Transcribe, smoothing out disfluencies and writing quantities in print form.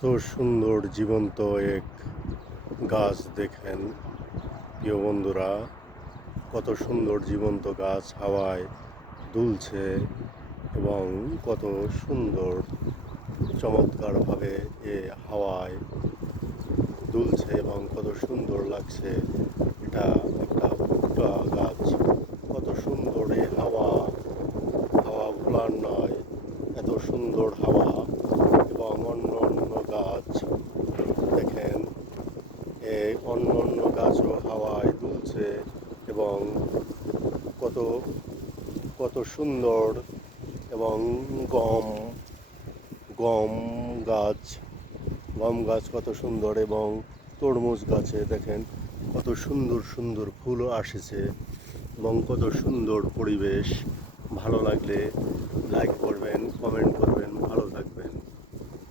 কত সুন্দর জীবন্ত এক গাছ দেখেন প্রিয় বন্ধুরা। কত সুন্দর জীবন্ত গাছ হাওয়ায় দুলছে এবং কত সুন্দর চমৎকারভাবে এ হাওয়ায় দুলছে এবং কত সুন্দর লাগছে। এটা একটা ভুট্টা গাছ। কত সুন্দর এ হাওয়া ভোলার নয়, এত সুন্দর হাওয়া। এবং অন্য অন্য গাছ দেখেন, এই অন্য অন্য গাছও হাওয়ায় দুলছে এবং কত কত সুন্দর। এবং গম গম গাছ গম গাছ কত সুন্দর। এবং তরমুজ গাছে দেখেন কত সুন্দর সুন্দর ফুলও আসেছে এবং কত সুন্দর পরিবেশ। ভালো লাগলে লাইক করবেন, কমেন্ট করবেন, ভালো থাকবেন।